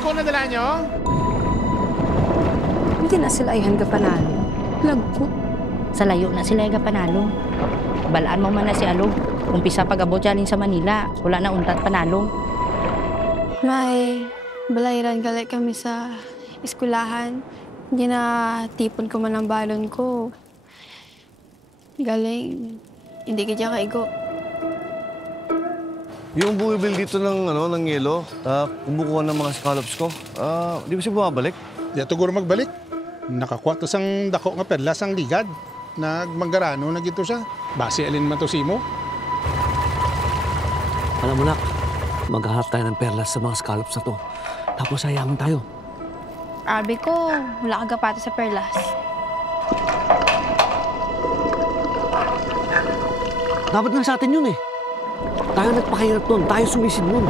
ko na dala nyo? Hindi na sila ay hangga panalo. Lagko. Sa layo na sila yung panalo. Balaan mo man na si Alo. Umpisa pag-abot yan sa Manila. Wala na untat panalo. May balayran galit kami sa eskulahan. Hindi na tipon ko man ang balon ko. Galing. Hindi ka kaigo. Yung bumibil dito ng yelo, kumukuha ng mga scallops ko, di ba siya bumabalik? Di siguro magbalik. Nakakuha to sang dako nga perlas ang ligad. Nagmanggarano na gito siya. Base alin man to simo. Alam mo, nak, maghahanap tayo ng perlas sa mga scallops na to. Tapos hayaman tayo. Abi ko, wala ka gapata sa perlas. Dapat nga sa atin yun eh. Tayo nagpakahirap nun, tayo sumisid nun.